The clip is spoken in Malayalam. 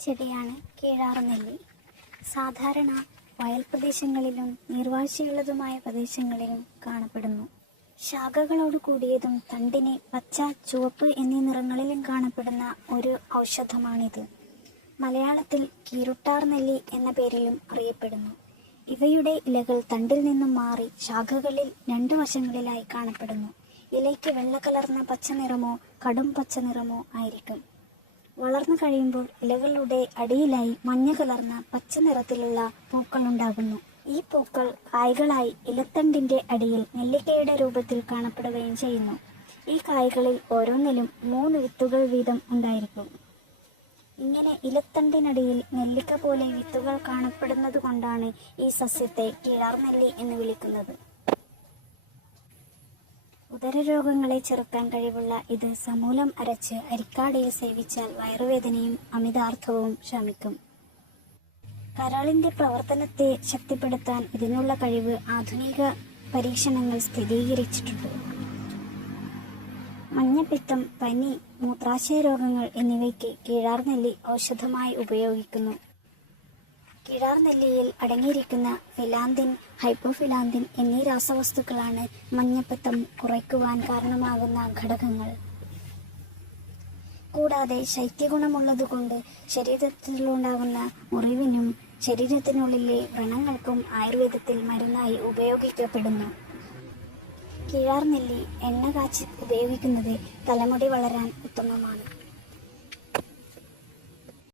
ചെടിയാണ് കീഴാറുനെല്ലി. സാധാരണ വയൽ പ്രദേശങ്ങളിലും നീർവാഴ്ചയുള്ളതുമായ പ്രദേശങ്ങളിലും കാണപ്പെടുന്നു. ശാഖകളോട് കൂടിയതും തണ്ടിനെ പച്ച ചുവപ്പ് എന്നീ നിറങ്ങളിലും കാണപ്പെടുന്ന ഒരു ഔഷധമാണിത്. മലയാളത്തിൽ കീറുട്ടാർ നെല്ലി എന്ന പേരിലും അറിയപ്പെടുന്നു. ഇവയുടെ ഇലകൾ തണ്ടിൽ നിന്നും മാറി ശാഖകളിൽ രണ്ടു വശങ്ങളിലായി കാണപ്പെടുന്നു. ഇലയ്ക്ക് വെള്ള കലർന്ന പച്ച നിറമോ കടും പച്ച നിറമോ ആയിരിക്കും. വളർന്നു കഴിയുമ്പോൾ ഇലകളുടെ അടിയിലായി മഞ്ഞ കലർന്ന പച്ച നിറത്തിലുള്ള പൂക്കൾ ഉണ്ടാകുന്നു. ഈ പൂക്കൾ കായ്കളായി ഇലത്തണ്ടിന്റെ അടിയിൽ നെല്ലിക്കയുടെ രൂപത്തിൽ കാണപ്പെടുകയും ചെയ്യുന്നു. ഈ കായ്കളിൽ ഓരോന്നിലും മൂന്ന് വിത്തുകൾ വീതം ഉണ്ടായിരിക്കും. ഇങ്ങനെ ഇലത്തണ്ടിനടിയിൽ നെല്ലിക്ക പോലെ വിത്തുകൾ കാണപ്പെടുന്നത് കൊണ്ടാണ് ഈ സസ്യത്തെ കിഴാർനെല്ലി എന്ന് വിളിക്കുന്നത്. ഉദരരോഗങ്ങളെ ചെറുക്കാൻ കഴിവുള്ള ഇത് സമൂലം അരച്ച് അരിക്കാടയിൽ സേവിച്ചാൽ വയറുവേദനയും അമിതാർത്ഥവും ശമിക്കും. കരളിന്റെ പ്രവർത്തനത്തെ ശക്തിപ്പെടുത്താൻ ഇതിനുള്ള കഴിവ് ആധുനിക പരീക്ഷണങ്ങൾ സ്ഥിരീകരിച്ചിട്ടുണ്ട്. മഞ്ഞപ്പിത്തം പനി മൂത്രാശയ രോഗങ്ങൾ എന്നിവയ്ക്ക് കീഴാർനെല്ലി ഔഷധമായി ഉപയോഗിക്കുന്നു. കിഴാർനെല്ലിയിൽ അടങ്ങിയിരിക്കുന്ന ഫിലാന്തിൻ ഹൈപ്പോഫിലാന്തിൻ എന്നീ രാസവസ്തുക്കളാണ് മഞ്ഞപ്പിത്തം കുറയ്ക്കുവാൻ കാരണമാകുന്ന ഘടകങ്ങൾ. കൂടാതെ ശൈത്യഗുണമുള്ളതുകൊണ്ട് ശരീരത്തിലുണ്ടാകുന്ന മുറിവിനും ശരീരത്തിനുള്ളിലെ വ്രണങ്ങൾക്കും ആയുർവേദത്തിൽ മരുന്നായി ഉപയോഗിക്കപ്പെടുന്നു. കിഴാർനെല്ലി എണ്ണ കാച്ചി ഉപയോഗിക്കുന്നത് തലമുടി വളരാൻ ഉത്തമമാണ്.